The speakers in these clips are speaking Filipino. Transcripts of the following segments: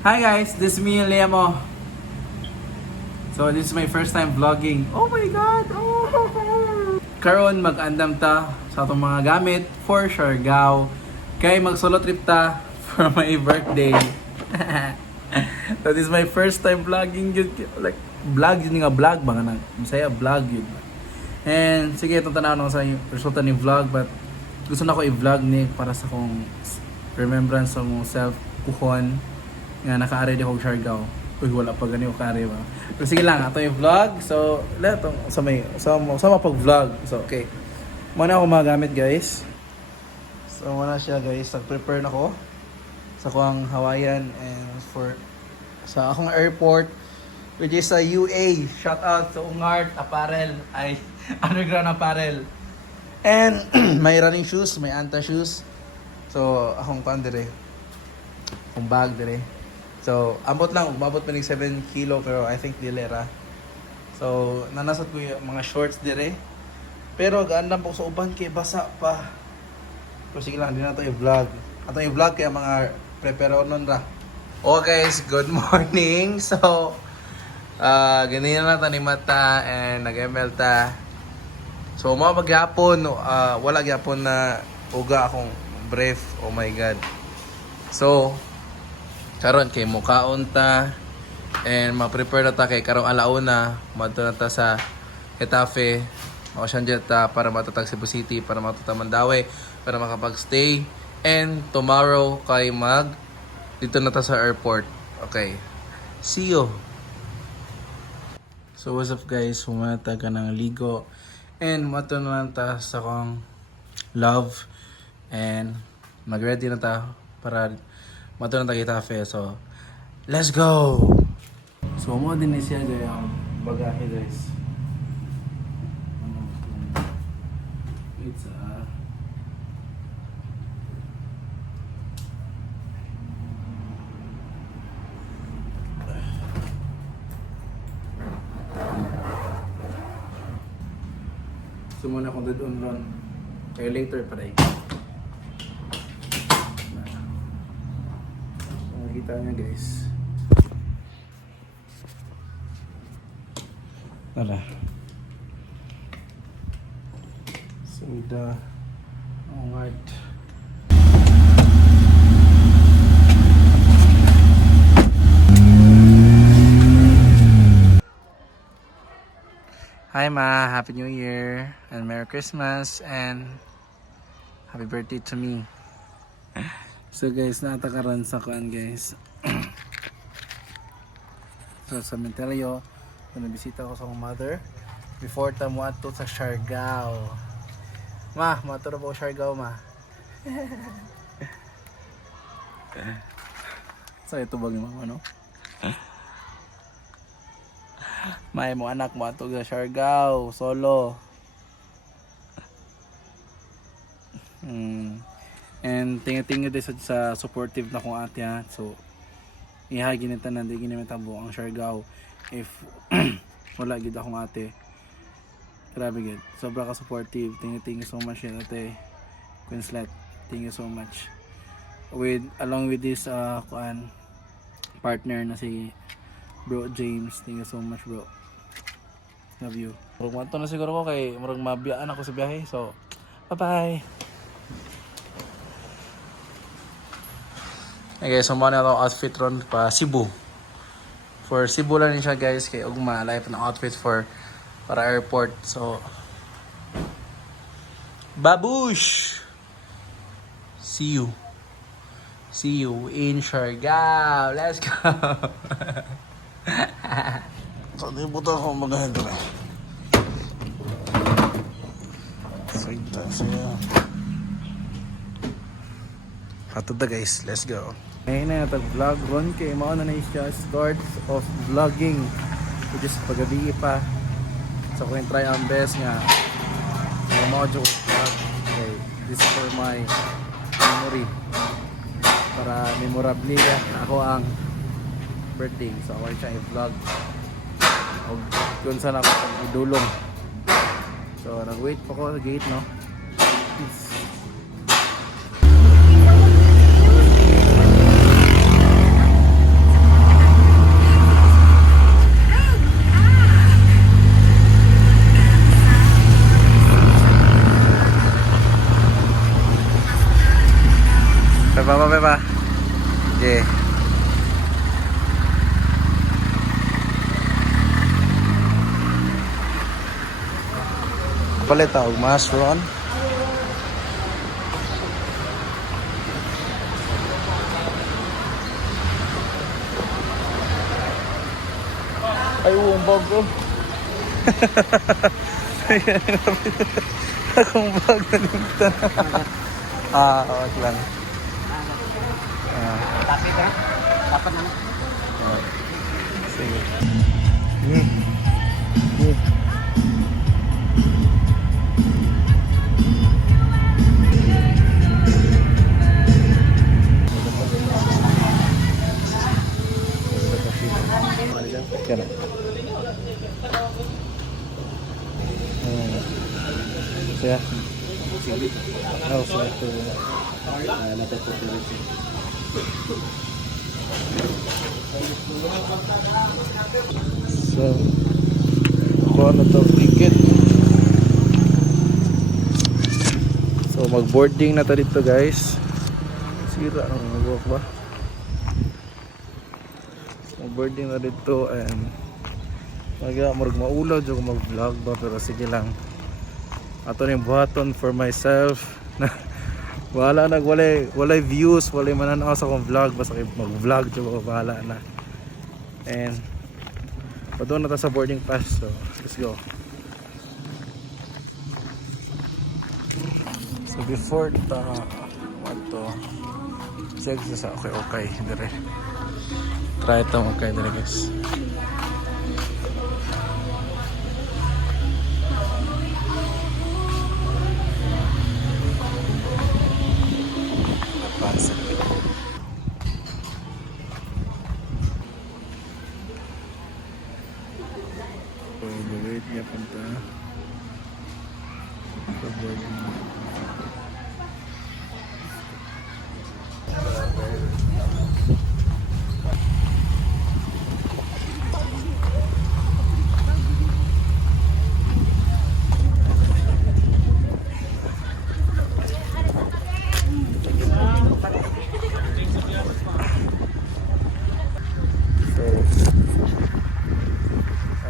Hi guys, this is me, Liamo. So this is my first time vlogging. Oh my god! Oh. Karon mag-andam ta sa atong mga gamit for Siargao. Kay mag-solo trip ta for my birthday. So this is my first time vlogging yun. Like vlog yun nga vlog ba nga Masaya vlog yun. And sige, itong tanaw sa resulta ni vlog, but gusto na ko i-vlog ni para sa kong remembrance sa mong self kuhon nga naka-ari di ako Siargao. Uy, wala pa ganito ka-ari ba. Pero sige lang, ito yung vlog. So, lahat sa mapag-vlog. So, okay. Muna ako magamit guys. So, muna siya guys. Nag-prepare na ako sa akong Hawaiian and sa akong airport, which is sa UA. Shout out to Ungart Apparel. Ay, underground apparel. And may running shoes, may Anta shoes. So, akong pan dire. Akong bag dire. So, umabot pa ng 7 kilo pero I think dilera. So, nanasat ko yung mga shorts dire. Pero gaan lang po sa uban kay basa pa. Pero sige lang, hindi na ito i-vlog. Ito i-vlog kaya mga prepare nun ra. Okay guys, good morning. So, ganyan na ni mata and nag-ML ta. So, mga pagyapon, wala gyapon na uga akong breath. Oh my god. So, karon kay mukaon ta and ma-prepare na ta kay karong alauna madto na ta sa Getafe Ocean Jet ta para matatag Cebu City, para matuta Mandaue, para makapag-stay, and tomorrow kay dito na ta sa airport. Okay, see you. So what's up guys, humata ka ng ligo and mato na lang ta sa kong love and mag-ready na ta para mato na tayo Getafe. So, let's go! So, mo din siya yung bagahe guys. Wait sa... So, muna akong doon ron. Kaya later pa rin. Kita niya guys. Tara. So the alright. Hi Ma, Happy New Year and Merry Christmas and Happy birthday to me. So guys, natakaran sa kuan guys. So sa Mentelio, nabisita ko sa akong mother before tamo ato sa Siargao. Ma, maturo ba ko Siargao ma? So ito bang mo ano? May mo anak mo ato sa Siargao solo. And tingin din sa supportive na kong ate ha. So ihagi nita na di ginamit ang buong Siargao if wala gid akong ate. Grabe gid, sobra ka supportive. Thank you so much yun ate Queenslet. Thank you so much. Along with this partner na si Bro James. Thank you so much bro. Love you. Murag na siguro ko kay murag mabiyaan ako sa biyahe. So bye bye. Okay, so muna ako outfit ron pa Cebu. For Cebu lang siya guys, kay ugma life na outfit para airport. So babush. See you in Siargao. Let's go. So di buto ako maganda na. Sige. Hatod na guys, let's go. Ngayon na yung vlog ron kay mao na siya start of vlogging. Which is pagabi pa. So kung try ang best nga mao jo vlog. Okay, this is for my memory. Para memorable na ako ang birthday. So ako siya i-vlog. O kung saan ako idulong. So nag-wait pa ko sa gate no. Peace. Yeah. Palit og mushroom. Ay, umbog ko. Akong bag na limtan. Wag lang. Tapit ha? Dapat naman. Sige. Kena. Siya. Oh, siya ito. So, kuha na to ticket. So, mag-boarding na to dito, guys. Sira ang mag-walk ba? Mag-boarding na dito and maulaw dyan kung mag-vlog ba, pero sige lang. Ato na yung buhaton for myself. Wala walay views, walay mananaw sa akong vlog, basta mag-vlog dyan ko, bahala na. And doon na ta sa boarding pass, so let's go. So before ta to check sa okay dire. Try ito okay dire, guys. Wait niya punta sa boarding.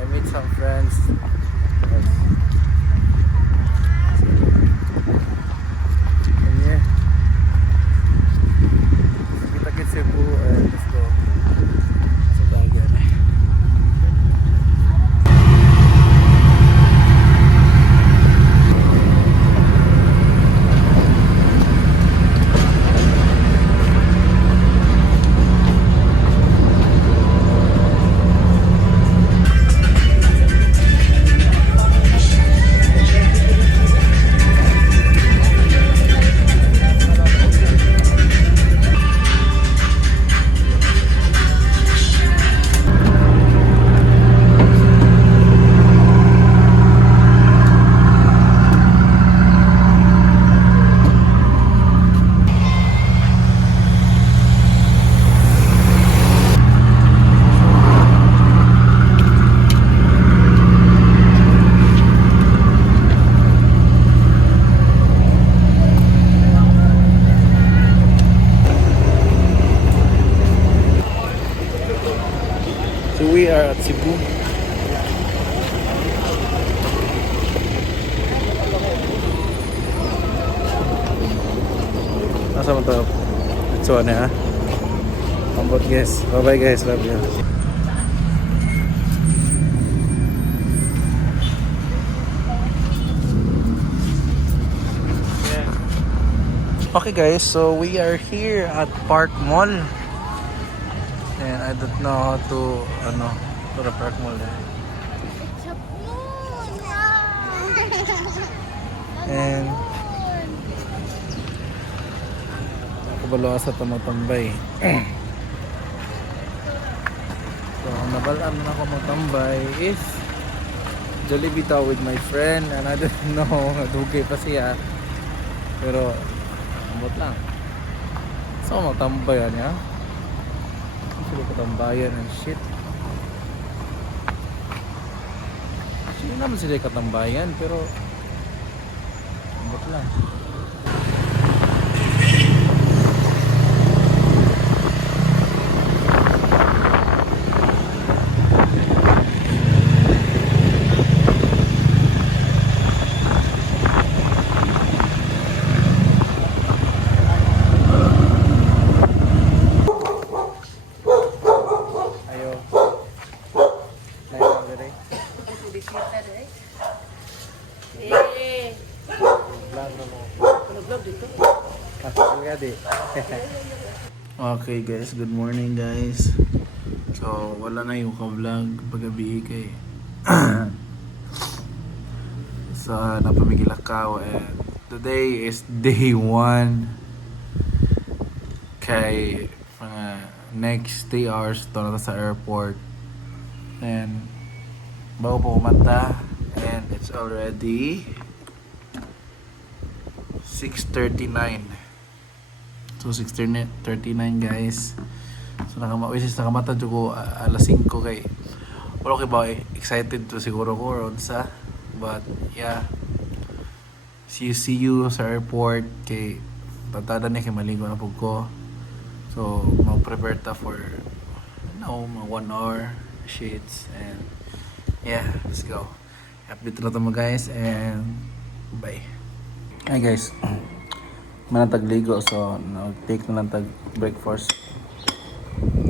I meet some friends. And yeah, kita ke Cebu and let's go sa dagat. So we are at Cebu. Nasa mo to? It's one ha? Ambot guys. Bye bye guys. Love you. Okay guys, so we are here at Park Mall. And I don't know how to the Park Mall eh. And ako balo sa tumatambay. So nabalaan na ako matambay is Jollibee daw with my friend, and I don't know, nadugay pa siya. Pero ambot lang. So matambayan niya. Sila katambayan and shit. Actually naman sila katambayan, pero ambot lang. di. Okay guys, good morning guys. So, wala na yung ka-vlog paggabi kay sa Napamigilakaw, and today is day 1 kay mga next 3 hours to na sa airport, and bago po kumanta, and it's already 6:39. So 6:39 guys. So nakamata jud ko alas 5 kay wala kay ba excited to siguro ko ron sa, but yeah, see you sa airport kay tatada ni kay maligo na pud ko. So mag-prepare ta for mga 1 hour shits, and yeah, let's go. Update na to mo guys, and bye. Hi guys, manatag ligo, so nag-take na lang tag breakfast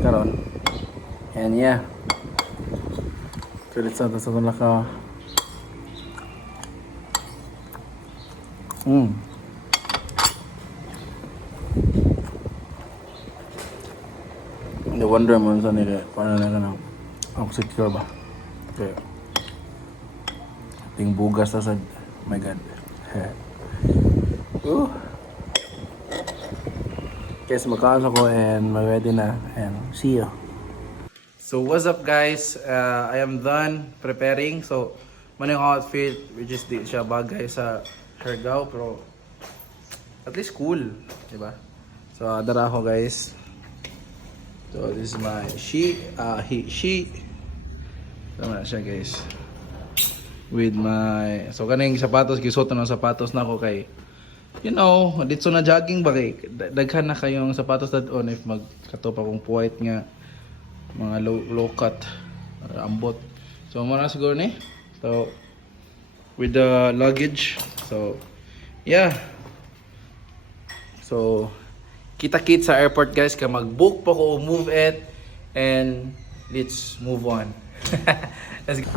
karon, and yeah, kulit sa wala ka. Hindi wonder mo sa nila paano na ka na ako secure ba kaya ting bugas na sa, oh my god. Guys, magkakas ako and ready na, and see you. So what's up guys, I am done preparing. So man yung outfit which is di siya bagay sa Siargao, pero at least cool, diba? So dara ako guys. So this is my she tama siya guys, with my, so kaning sapatos, gisuot na ng sapatos na ako kay, you know, dito na jogging ba kay daghan na kayong sapatos dadon if magkatop akong puwait nga mga low cut ambot. So muna siguro ni, so with the luggage, so yeah, so kita-kit sa airport guys, ka mag-book pa ko, move it, and let's move on. Let's go.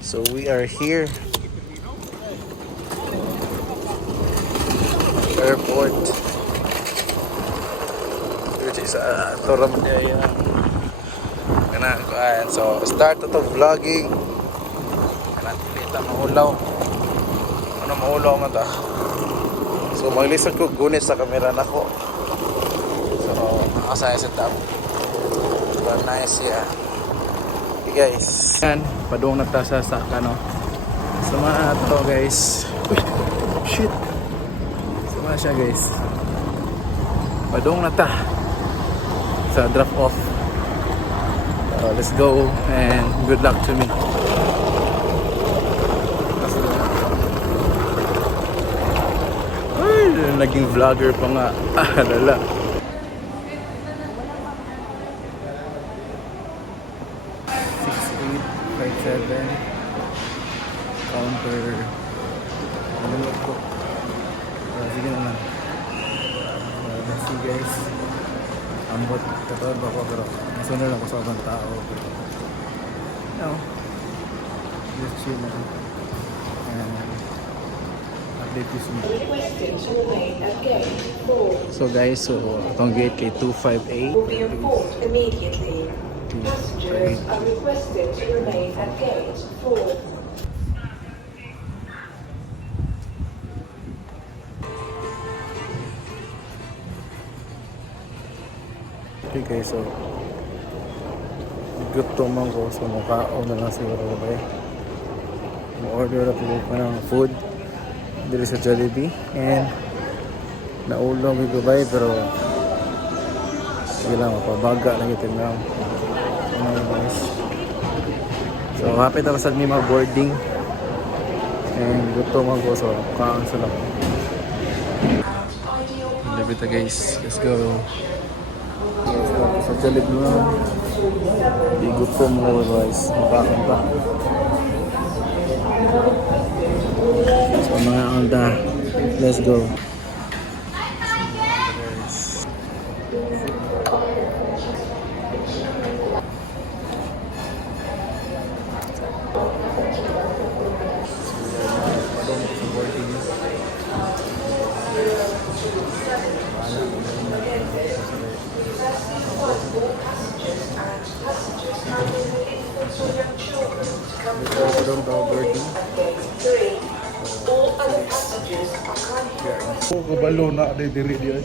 So we are here, airport, which is Toramanjaya. So start to vlogging. Kita mahulaw. Ano mahulaw man ta? So maglisod ko gunis sa camera nako. So nakasaya sa tab. But nice, yeah. Okay guys, yan, padung nagtasa sa kano. Sama to guys. Uy, shit. Sama siya guys. Padung na ta sa drop off. Let's go, and good luck to me. Ay, naging vlogger pa nga. Lala. Counter ano ko, sige naman. Let's see guys, ambot katawad ba ko, pero masunod ako sa ibang tao, pero no, just chill na and update you soon. So guys, so itong gate kay 258 will be informed immediately. Passengers are requested to remain at gate 4. Okay guys, so gutom ako, so mukhaon na lang siguro ko ba, ma-order na po pa ng food dito sa Jollibee, and naulong ko ba, pero sige lang, mapabaga lang ito lang. Guys, so happy na pasag ni mga boarding, and gutom ako, so mukhaon sa lang. Jollibee guys, let's go. Sa Jollibee na bigot po mga guys, mukhaon pa. So mga onda, let's go. Nagkaroon daw boarding. All other passengers are kindly. Oh, kabalo na ada diri dia.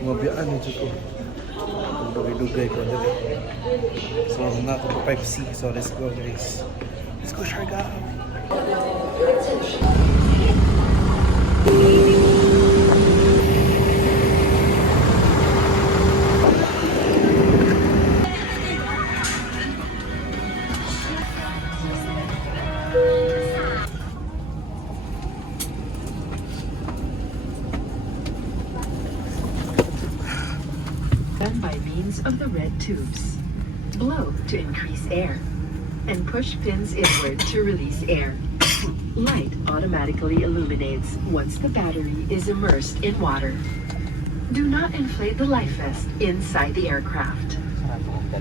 Mabiyaan ni ko. Dugay-dugay ko dito. So, na to 5C. So, let's go guys. Let's go Siargao. Done by means of the red tubes. Blow to increase air, and push pins inward to release air. Light automatically illuminates once the battery is immersed in water. Do not inflate the life vest inside the aircraft.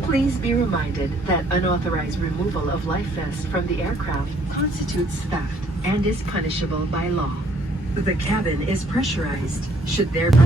Please be reminded that unauthorized removal of life vests from the aircraft constitutes theft and is punishable by law. The cabin is pressurized. Should there be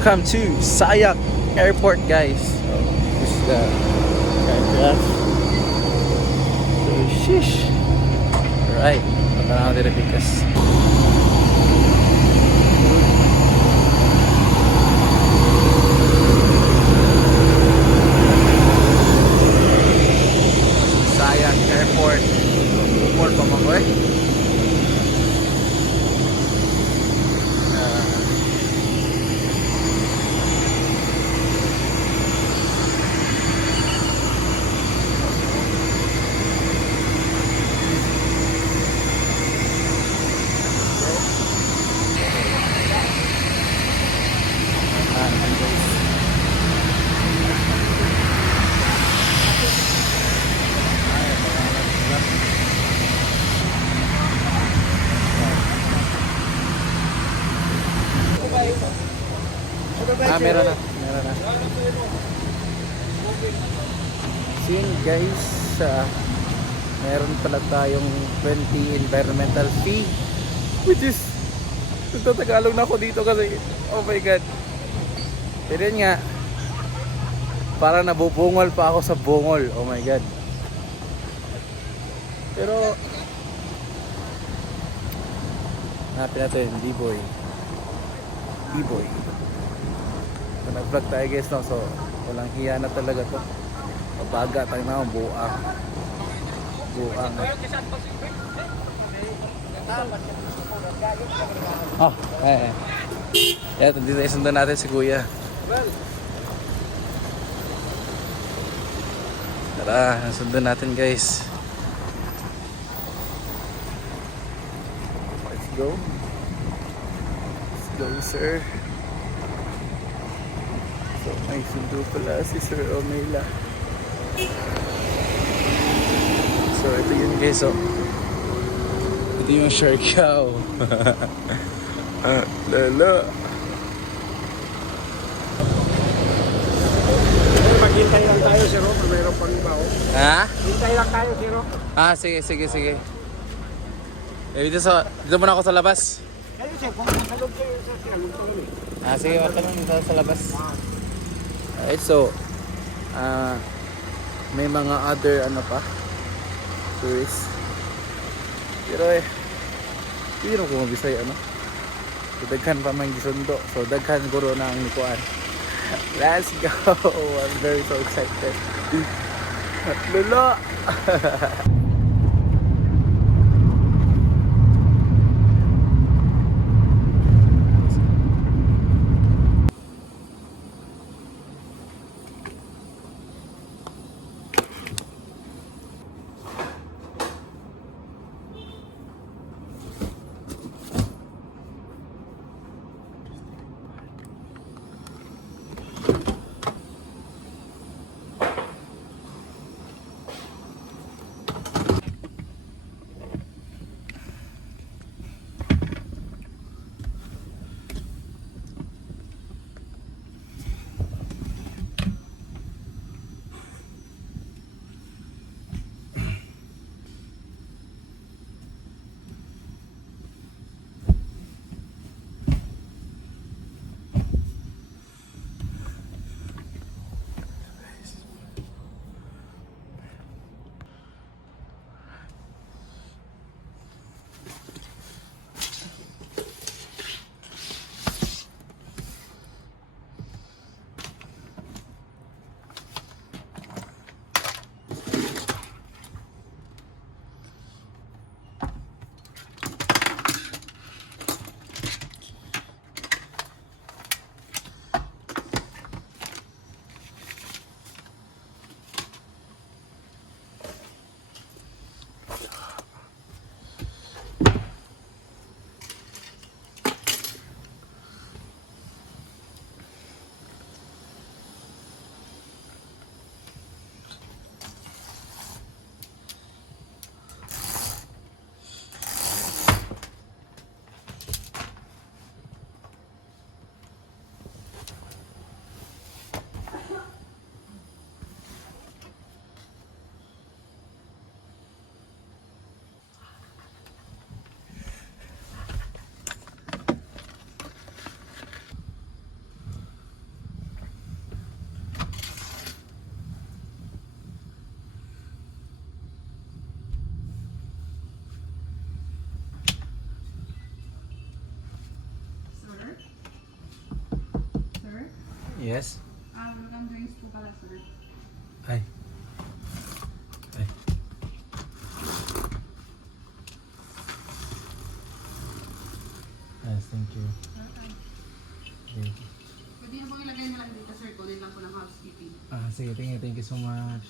Welcome to Sayak Airport, guys. So, this is the aircraft. So, sheesh. Alright, baka na ako dito because Sayak Airport. Umor pa mga boy. Meron na. So yun guys, meron pala tayong 20 environmental fee, which is nagtatagalog na ako dito kasi oh my god. Pero yun nga, parang nabubungol pa ako sa bungol. Oh my god. Pero hanapin natin D-boy. Nag-vlog tayo guys, no? So walang hiya na talaga to. Mabaga tayo na, buang. Oh, Eto, dito isundan natin si kuya. Tara, sundan natin guys. Let's go. Let's go, sir. So, may sundo pala si Sir Omela. So, ito yun guys, oh. Ito yung Siargao. Lala. Maghintay lang tayo, Sir Ro. Mayroon pang iba, oh. Ha? Hintay lang tayo, Sir Ro. Ah, sige. Dito muna ako sa labas. Kayo, Sir, kung masalog kayo, Sir, sinalog ko yun, eh. Ah, sige, wala lang dito sa labas. Alright, so may mga other tourists. Pero hindi ko mabisay so, daghan pa man gisundo. So daghan guro na ang nikuan. Let's go. I'm very so excited. Lolo. Yes. Welcome drinks po pala, sir. Ay. Ay. Yes, thank you. Okay. Pwede niyo pong ilagay mo lang dito, sir. Kunin lang po ng housekeeping. Sige, thank you so much.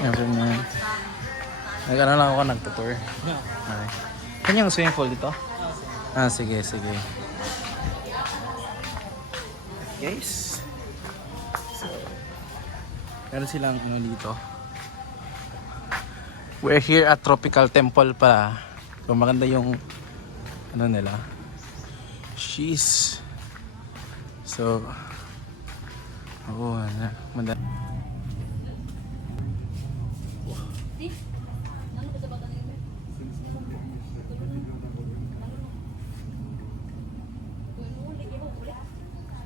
Ganyan. Nag-ano lang ako, nagtutour. Okay. Kanyang swimming pool dito? Sige, sige. Guys. So, meron silang ano dito. We're here at Tropical Temple pa. So, maganda yung ano nila. She's so maganda.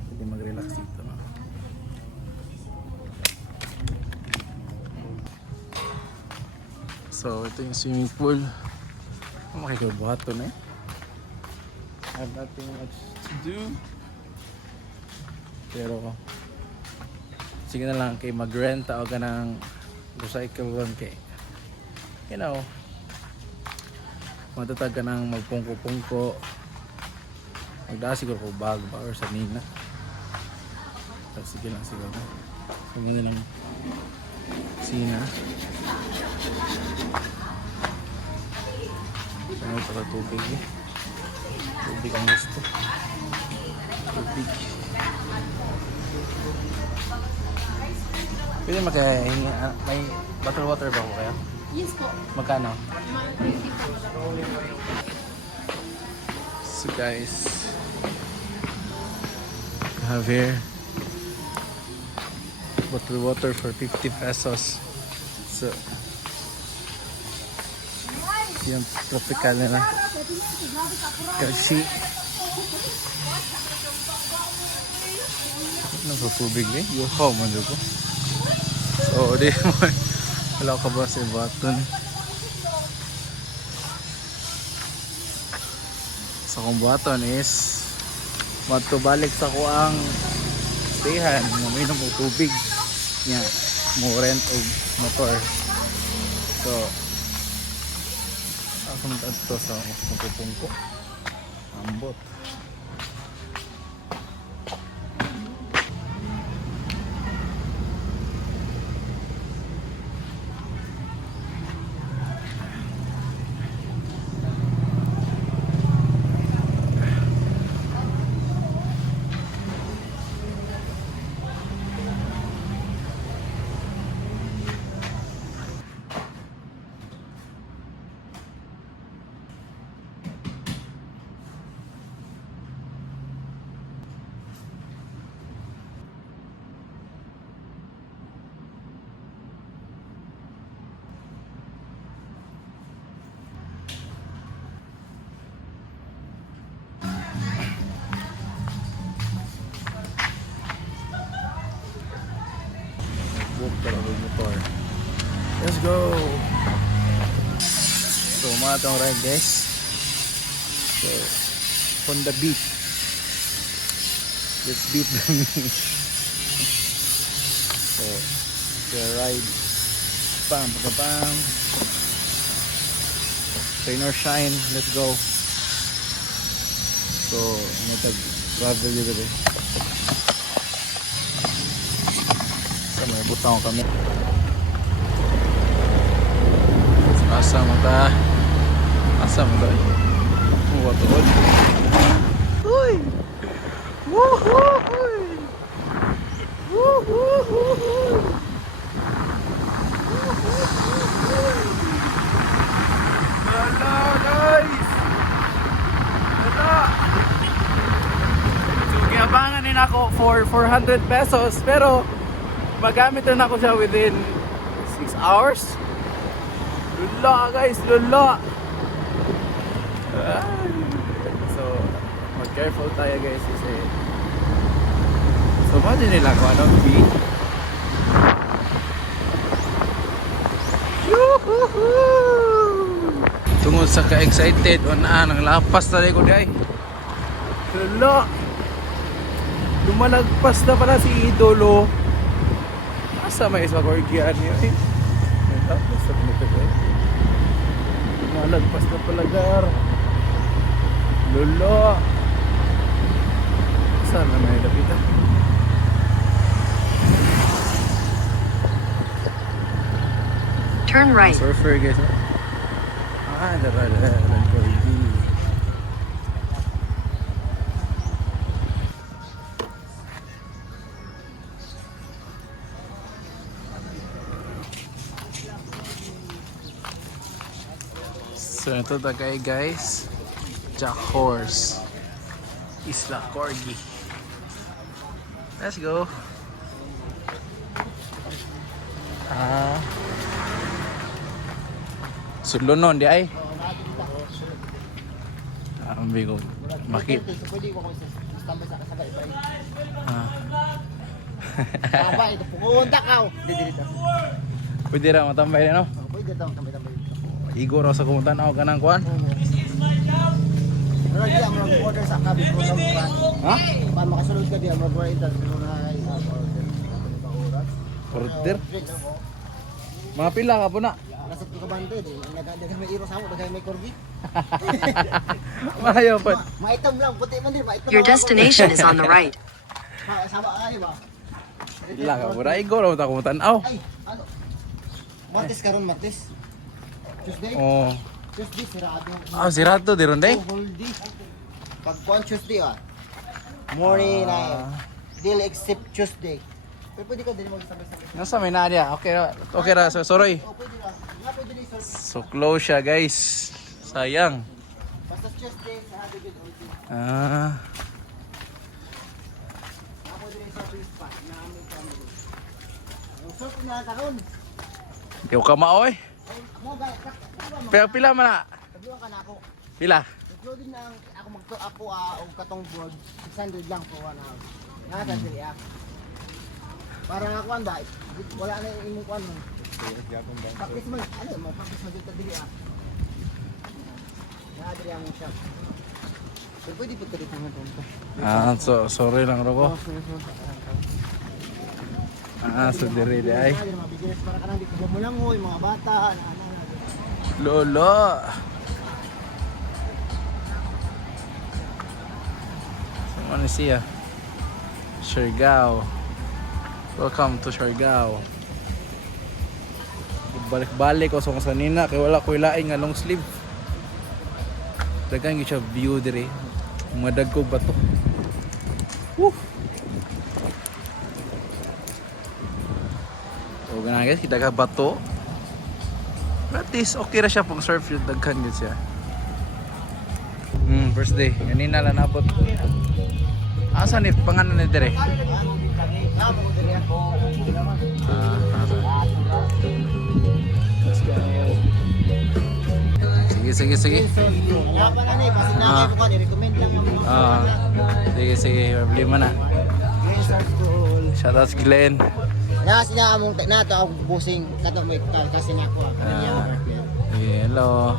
Pwede mag-relax dito, no? So, ito yung swimming pool. Makikabato na eh. I have nothing much to do. Pero, sige na lang kay mag-rent o ka ng motorcycle lang kay, you know, matatag ka ng magpungko-pungko. Magdaan siguro ko bag ba or sa nina. Pero sige lang siguro. Kumanda ng sina. Ano ito ka tubig eh. Tubig ang gusto. Tubig. Pwede makahingi, may bottled water ba ko kaya? Yes po. Magkano? So guys, we have here bottled water for 50 pesos. So, yung tropical nila. Kasi, ano ba tubig eh? Yuhaw man ko. So, di mo. Wala ka ba sa baton? So, kung baton is matubalik sa kuang stayhan. Maminom o tubig. Nga, mo rent o motor. So, ako nagtatto sa magpupungko. Ambot. Motor. Let's go! So, mga itong ride guys. So, on the beat. Let's beat the beat. So, the ride. Pam, pam, pam. Rain or shine, let's go. So, travel dito rin. So, may butang kami. Asa mo ta? Tuod. Uy! Woohoo! Woohoo! Hala, guys! Hala! So, kiyabangan din ako for 400 pesos, pero magamit rin ako siya within 6 hours. Lula, guys! Lula! So, mag-careful tayo, guys, kasi so, imagine nila kung anong beat. Tungod sa ka-excited o nang lapas na rin ko di ay. Lala! Lumalagpas na pala si Idolo. Asa may isa korgian niya eh. Tapos sa pinito ko eh. Lumalagpas na pala gar. Lala! Saan na may lapitan? Turn right. Surfer guys. Dara. So ito tagay guys. Jack Horse. Isla Corgi. Let's go. Sudlo nun di ay. Ambi ko makit. Pwede ko tambay sa kasabay pa rin. Ah. Ito pumunta ka. Dito. Pwede ra matambay no? Pwede daw tambay dito. Igo ra sa kumutan ako kanang kuan. Pero di ang order sa kabit ko sa mga. Ha? Para makasulod ka di ang order pero na Order. Mga pila ka po na. Nasat ko kabante di. Nagdagan may iro sa mo, daghan may korgi. Mahayo po. Maitom lang, puti man di, maitom. Your destination is on the right. Sama ay ba? Pila ka po na. Igo ra ta kumutan. Aw. Ay, ano? Martes karon, Martes. Tuesday? Oh. Tuesday sirado. Ah, sirato di ron day. Holiday. Pag kuan Tuesday ah. Morning na. Deal except Tuesday. Pero pwede ka din magsabay-sabay. Nasa may nadia. Okay ra. So, sorry. Oh, pwede na. Nga pwede din sir. So close siya guys. Sayang. Basta Tuesday sa happy good holiday. Ah. Nga pwede din sa free spot na may family. Ang surf na karon. Di ko kamao eh. Ay, mo ba? Pero pila man na. Tabiwan ka na ako. Pila. Including na ako og katong board 600 lang for 1 hour. Nga sa diri ah. Para nga kuan ba? Wala na yung imong kuan mo. Practice mo, ano mo? Practice mo dito diri ah. Nga diri ang shop. Pero pwede po dito mo dito. Ah, so sorry lang Roko. Ah, so dire di ay. Mga business para kanang dito mo lang ho, yung mga bata, ano. Lolo. Ano siya? Siargao. Welcome to Siargao. Balik-balik ko sa kanina kay wala ko ilaing nga long sleeve. Dagan gyud siya view dire. Madagkog bato. Woo. So ganun guys, kita ka bato. At least okay ra siya pang surf yung daghan gyud siya. First day. Ganina lang napot. Asa ni pangalan ni dire? Sige. Sige, problema na. Shoutout Glenn. Na sila among nato ang busing kato may kasi nga ko. Hello.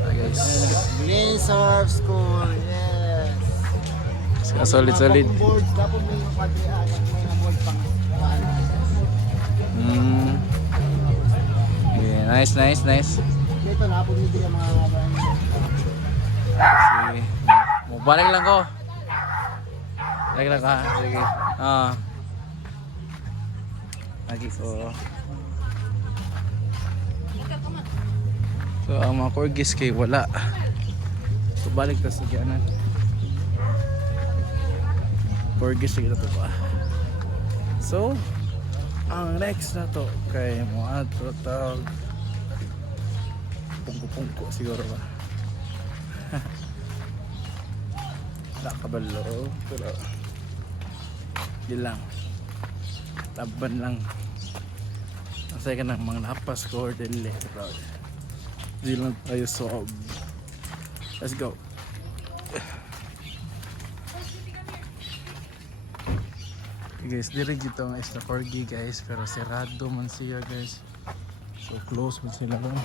Hi guys. Green Surf School. Yes. Solid. Boards dapat may padrian may board pang. Yeah, nice. Dito dito na po dito yung mga Sige. Balik lang ko. Balik lang ka. Sige. Lagi ko. So, ang mga corgis kay wala. So, balik ta sa gyanan. Corgis sige na to pa. So, ang next na to kay mo ato tawag pungko-pungko siguro ba. Nakabalo pero di lang taban lang masaya ka ng mga lapas ko or dili di lang tayo solve. Let's go. Okay guys, dire dito ang isla Corgi guys, pero serado man siya guys, so close man sila ron,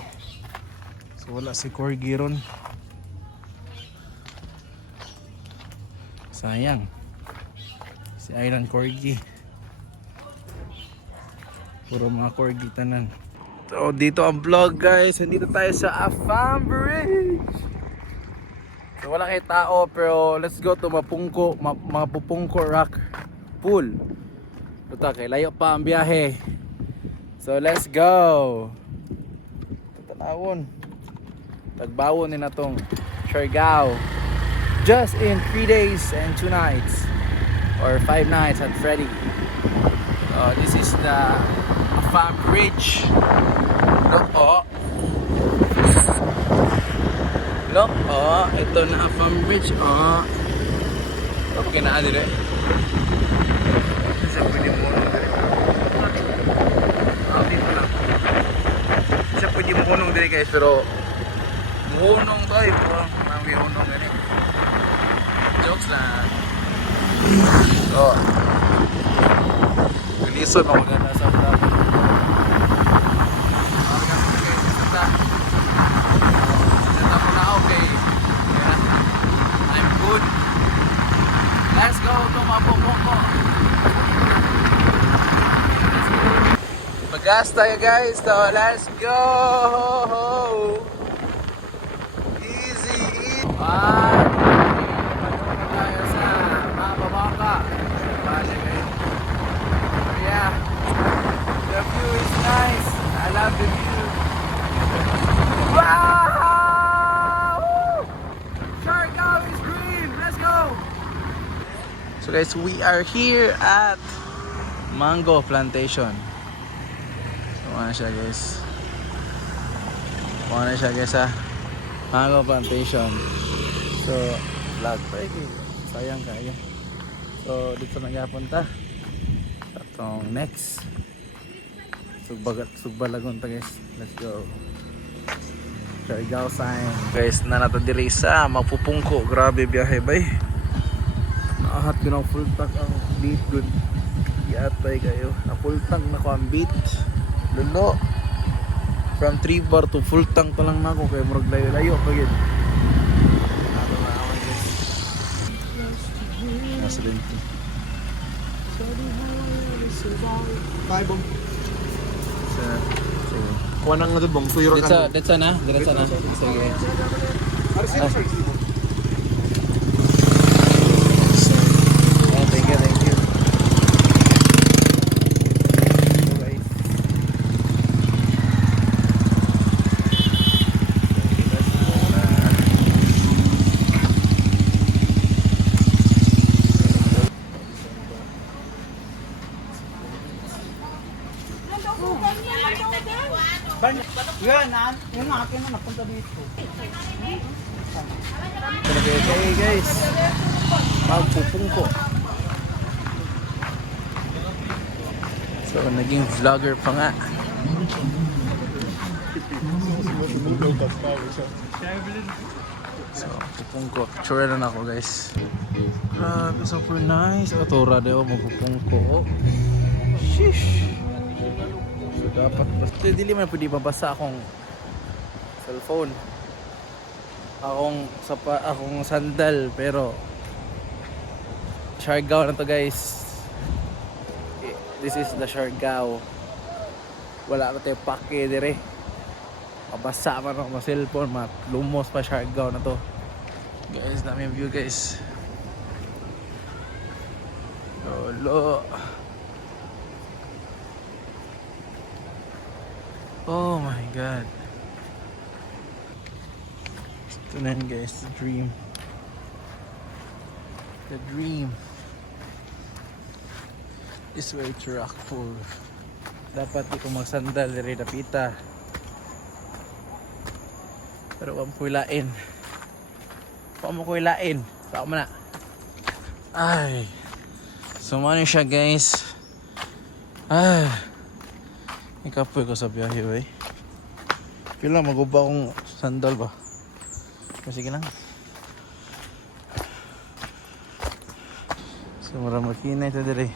so wala si Corgi ron, sayang si Island Corgi, puro mga Corgi tanan. So dito ang vlog guys, nandito tayo sa Afam Bridge, so wala kay tao pero let's go to Mapungko, mga Pupungko Rock Pool. Puta kay layo pa ang biyahe. So let's go. Tatanawon. Tagbawon ni natong Siargao. Just in 3 days and 2 nights or 5 nights at Freddy. This is the Afam Bridge. Look po. Look po, ito na Afam Bridge oh. Okay na dire. Isa pwede mo dito lang. Isa pwede mo hunong dito guys, pero hunong to eh, bro. May hunong gani. Jokes lang. So, Wilson ako ganda sa vlog. Maganda guys, basta. Nata mo na okay. I'm good. Let's go to Mapungko. Magas tayo guys, so let's go! Easy! Magpunta tayo sa Mababaka. Yeah, the view is nice. I love the view. Wow! Siargao is green! Let's go! So guys, we are here at Mango Plantation. Ano siya guys, ano siya guys ha, Mango Plantation. So vlog pa sayang kaya. So dito na punta sa itong next Sugbalagon ta guys. Let's go. Siargao sign guys, na nato diri sa Mapupungko. Grabe biyahe bay, naahat ko ng full tank ang beat good yatay kayo na full tank na ko ang beat lulo from 3 bar to full tank pa lang na ako kaya murag layo-layo pa yun. Ano na ako guys, nasa 20 Bible. sige, Kuha nang nga bong tuyro ka. Ditsa na sige. Thank you. Yan akin na napunta dito. Okay guys, Mapupungko. So naging vlogger pa nga. So Pupungko, picture na ako guys. Grabe, super nice. Tora daw Mapupungko. Sheesh. So dapat basta dili man pwede mabasa akong cellphone. Akong sandal, pero Siargao na to guys. This is the Siargao. Wala na tayo pake dire. Makabasa man ako sa cellphone, lumos pa Siargao na to. Guys, dami yung view guys. Lolo. Oh my god. Ito na yun guys, the dream. The dream is way to rock full. Dapat di ko magsandal diri dapita. Pero wag mo kuilain. Wag mo kuilain. Wag mo na. Ay. Sumano siya guys. Ay. Ikapoy ko sa biyahe wey. Kailan maguba akong sandal ba? Sige lang. So mura makina ito diri.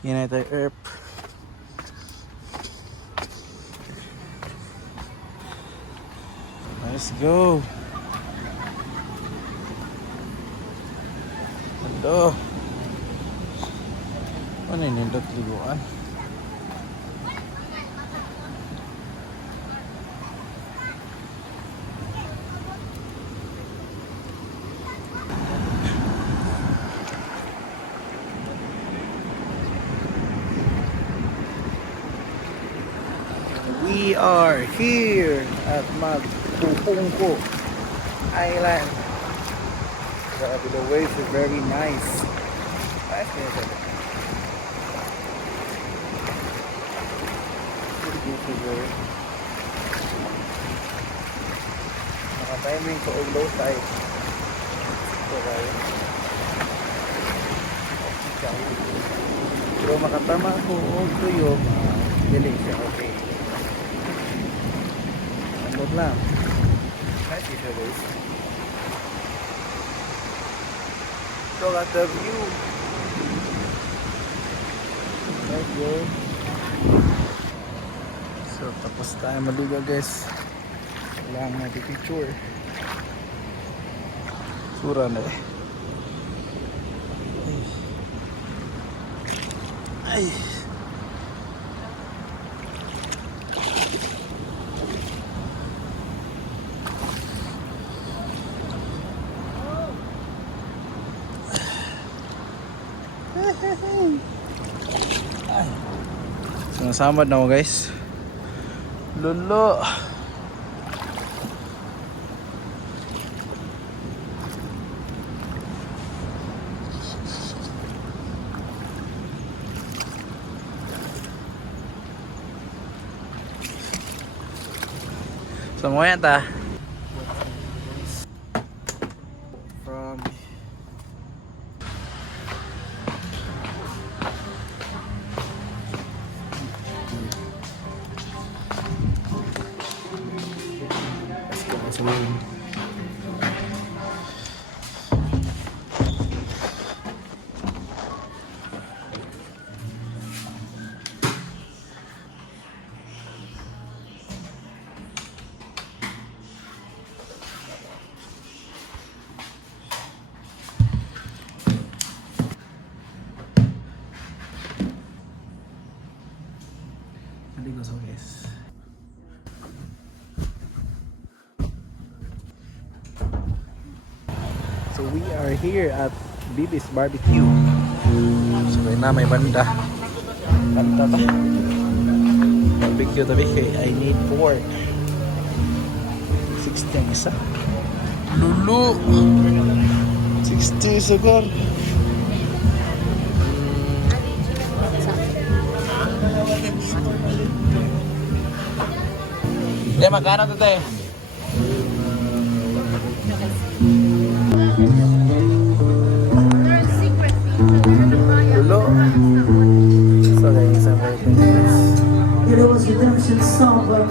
Kina ito herb. Let's go. Hello. Ano yung nindot liguan? We are here at Magpupungko Island. The waves are very nice. Nice music. Naka-timing ko og low tide. So guys. Pero makatama ko og tuyo, dili siya okay. Andot lang. Nice video guys. Look at the view. Nice view. So tapos tayo maligo guys. Kailangan natin picture. Sura na eh. Ay. Ay. So nasamad na ako guys. Lolo. So mo yan ta. From let's go. Maligo sa guys. So we are here at Bibi's Barbecue. So may banda. Banda ba? Barbecue tabi kay I need pork. 60 ang isa. Lulu! 60 sugar. Hindi, magkano ito tayo? Lulu! So guys, I'm very thankful. It was redemption song, but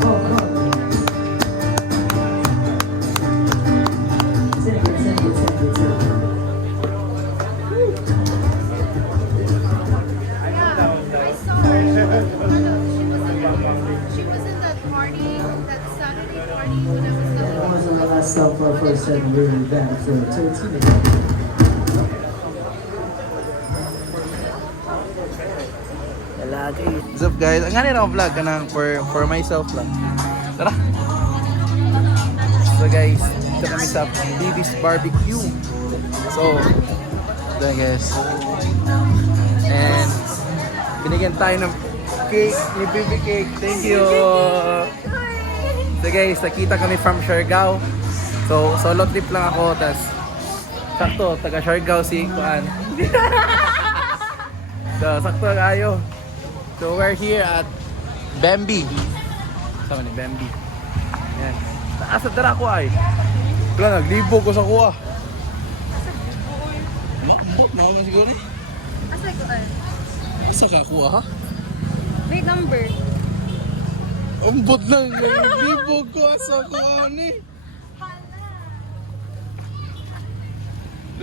She was in that party, that Saturday party when I was that there. wasn't the last stuff for first second really bad for 13. Wala guys. What's up guys? Ang ganyan ako vlog kanang for myself lang. Tara. So guys, dito kami sa Bibi's Barbecue. So, ito guys. And binigyan tayo ng cake, ni Bibi Cake. Thank you. So guys, nakita kami from Siargao. So, solo trip lang ako. Tas, sakto, taga Siargao si Kuan. So, sakto kayo. So, we're here at Bambi. Sama ni Bambi. Yan. Asa dara ko ay. Wala, naglibog ko sa kuha. Mao man siguro ni. Asa ko ay? Asa ka kuha ha? Wait, number. Umbot lang, naglibog ko asa kuha ni.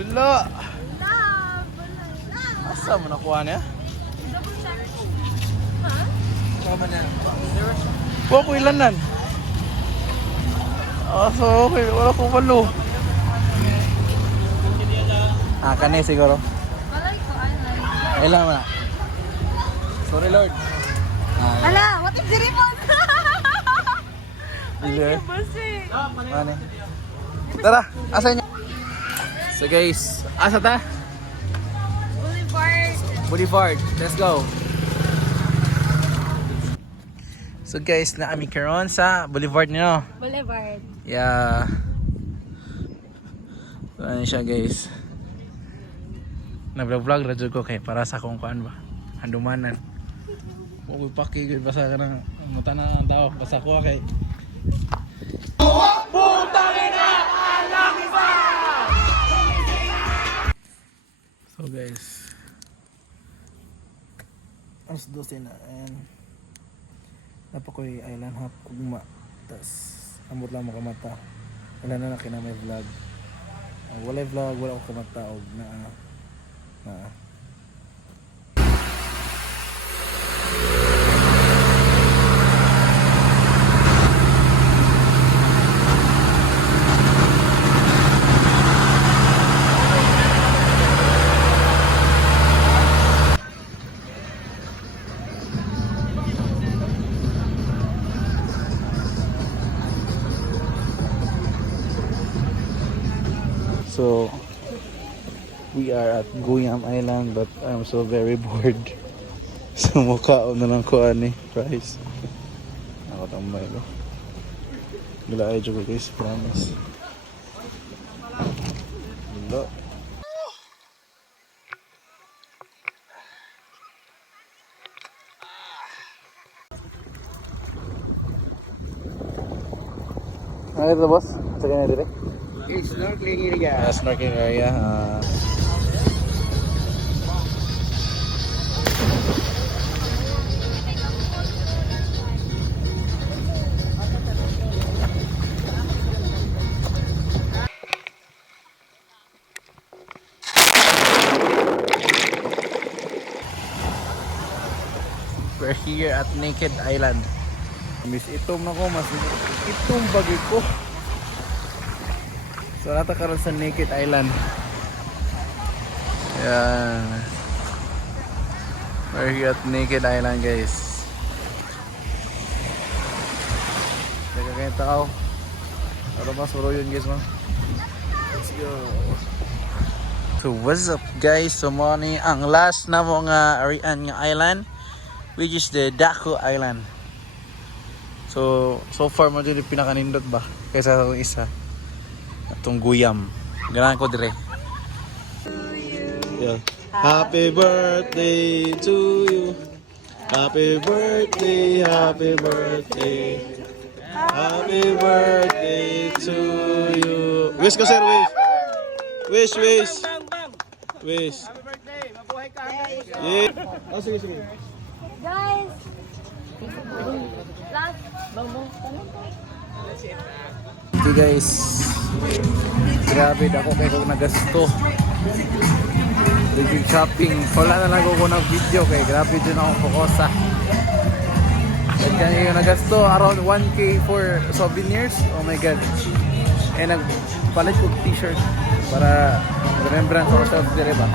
Lala. Asa mo nakuha niya? Tama na. Kuha ko ilanan. So okay, wala ko malo. Kani siguro. Malay ko, ay. Ilan mo na? Sorry Lord. Hala, what if the remote? Dili. Basi. Mane. Tara, asa niya? So guys, asa ta? Boulevard. Boulevard. Let's go. So guys, na kami karon sa Boulevard niyo. Boulevard. Yeah. So ano siya guys. Nag-vlog radyo ko kay para sa kung kuan ba. Handumanan. Huwag ipakigil basa ka ng muta na ang tao. Basa ko kay. So guys. Alas 12 na and napakoy island hop kugma. Tas amot lang mo kamata. Wala na kina may vlog. Wala vlog, wala ko kamata og na. So we are at Guyam Island but I'm so very bored. So mukhaon na lang ko ani price. Ako tambay ko. Gila ay joke guys, promise. Gila. Ano ito boss? Sa kanya dito? Snorkeling area. Snorkeling area. We're here at Naked Island. Miss itom na ko, mas itom bagi ko. So nata karon sa Naked Island. Yan. We're here at Naked Island guys. Teka kayo tao. Ano ba suro yun guys mo? Let's go. So what's up guys? So money ang last na mo nga arian nga island, which is the Daku Island. So far mo dito pinakanindot ba kaysa sa isa. Itong Guyam. Ganahan ko dire. Yeah. Happy birthday to you. Happy birthday, happy birthday. Happy birthday to you. Wish ko sir, wish. Wish, wish. Wish. Happy birthday. Mabuhay ka. Yeah. Oh, sige, sige. Guys. Last. Okay guys. Grabe ako kay kung nagasto. Big shopping. Wala na lang ako ng video kay grabe din ako kukosa. Kaya yung nagasto around 1K for souvenirs. Oh my god. Eh nagpalit ko t-shirt para remembrance ako sa dire ba.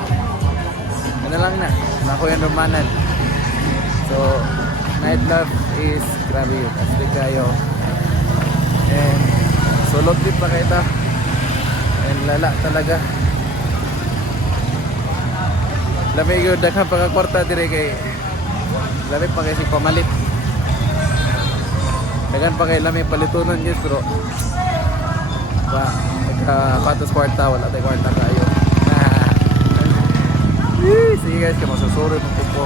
Ano lang na. Ako yung rumanan. nightlife is grabe yun. Astig kayo. And solo trip pa kayo ito. And lala talaga. Lamig yun, daghang pagkakwarta dire kay lamig pa kayo si pamalit. Dagan pa kayo lamig palitunan guys, pero patos kwarta, wala tayo kwarta kayo. Sige guys, kaya masasuro yung pupo.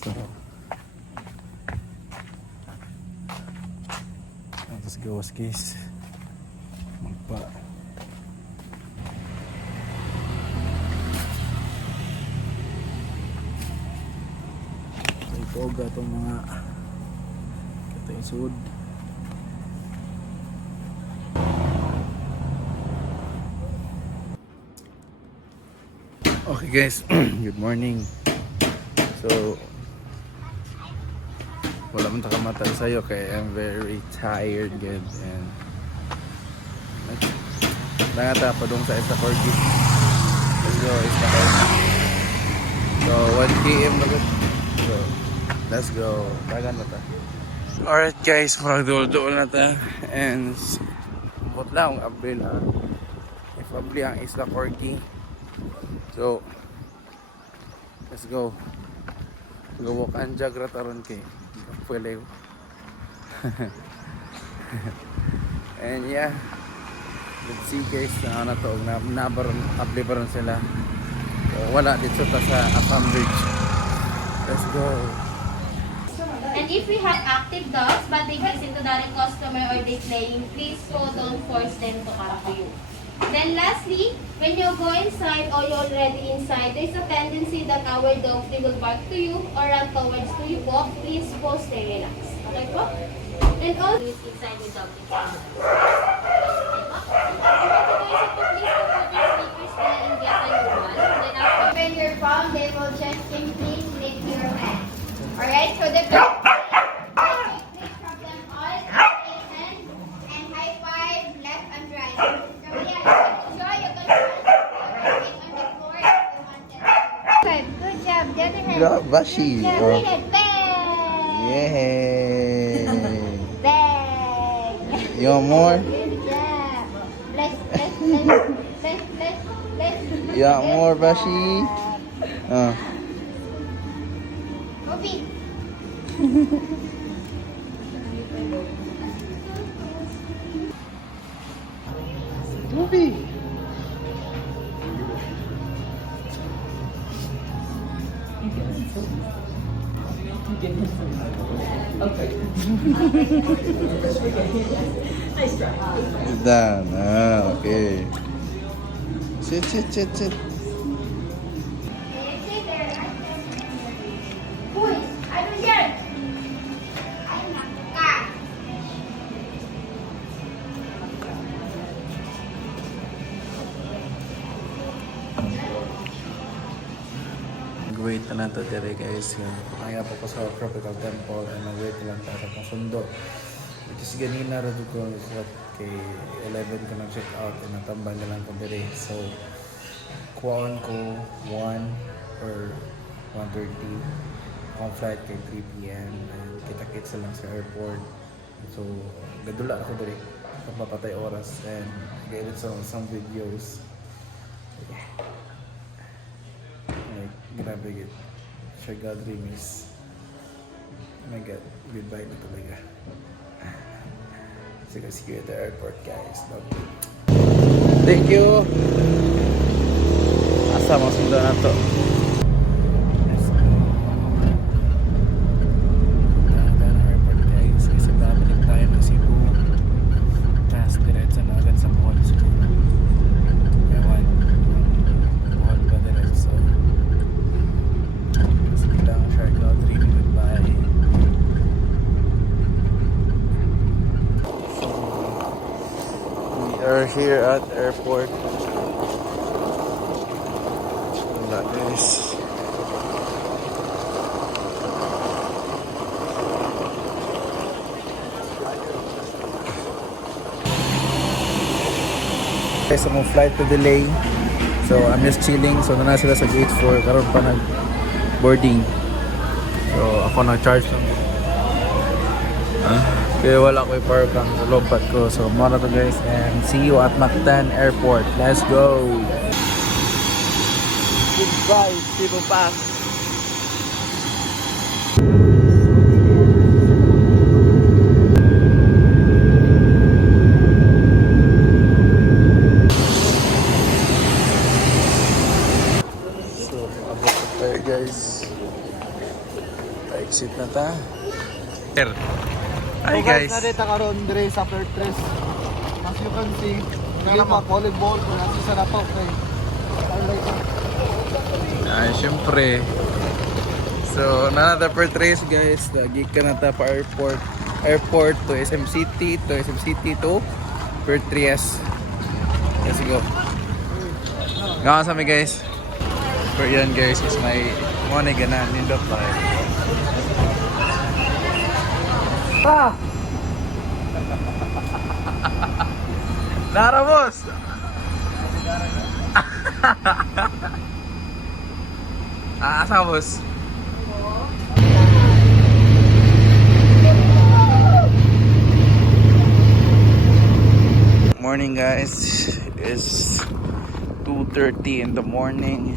So, let's go guys. Magpa. Ito itong mga ito yung sud. Okay guys, good morning. So, wala man takamata sa'yo kaya I'm very tired good and nangata pa dong sa Isla Corgi. Let's go Isla Corgi. So 1 PM na good. So let's go. Tagan na ta. Alright guys, marag duol na ta and bot lang ang abri na if abri ang Isla Corgi. So let's go. Go walk and jog rataron kay pwede. And yeah, let's see guys na to nabaron ablibaron sila. So, wala dito ta sa Afam Bridge. Let's go. And if we have active dogs but they visit to the customer or they playing, please don't force them to come to you. Then lastly, when you go inside or you're already inside, there's a tendency that our dogs, they will bark to you or run towards to you. Walk, please go, stay relax. Okay po? And all is inside the dog. Okay po? When you're found, they will just simply lick your hand. Alright, so the from them all, shake hands and high five left and right. So yeah, enjoy. You can sit on the floor if you want to. Good job, the other hand. Good job, Bashi. Good job, read it. Bang! Yay! Bang! You want more? Good job. Bless. You want more, Bashi? Obi. It's done. Okay. Sit. Uy, ano yan? Ay, naka. Nag-wait na lang ito dire guys. Kaya po ko sa Tropical Temple and nag-wait na lang tayo sa sundo. Which is ganina rin ko sa kay 11 ko nag-check out and natambay na lang ko dire. So, kuhaan ko 1 or 1:30. Akong flight kay 3 PM and kita-kits lang sa airport. So, gadula ako dire. Pagpapatay oras and get some videos. Like, grabe yun. Sure God dream is, oh my God, goodbye na talaga. So, see you at the airport, guys. Love you. Thank you! Asa, masundan na to. Let's go. Punta na airport, guys. Kasi babalik tayo ng Cebu. Tapos, diretso na are here at airport. Wala guys. Guys, ang flight to delay. So I'm just chilling. So na sila sa gate 4. Karoon pa nag boarding. So ako na-charge lang. Kaya wala ko yung power bank sa lompat ko. So muna to guys. And see you at Mactan Airport. Let's go! Goodbye, people pass. So, abot na tayo guys. Pa-exit na ta. Hi guys. Narita karon dire sa Pertres. As you can see, ngayon mga volleyball kung nasa sa nato kay. Ay, syempre. So, another per trace guys. Lagi ka na ta pa airport. Airport to SM City, to SM City to Pertres. Let's go. Ngayon sa mi guys. For yan guys is my money gana nindot pa. Ah! Nara boss. Asa boss? Morning guys. It's 2:30 in the morning.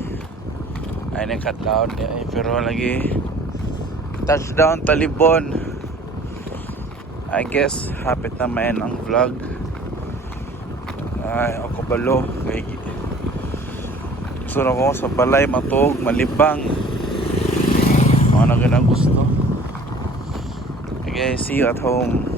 Ay nagkatlaon ay pero lagi touchdown Talibon. I guess hapit na mayan ang vlog. Ay ako balo kay gusto na ko sa balay matog malibang ano na ganang gusto. Okay, see you at home.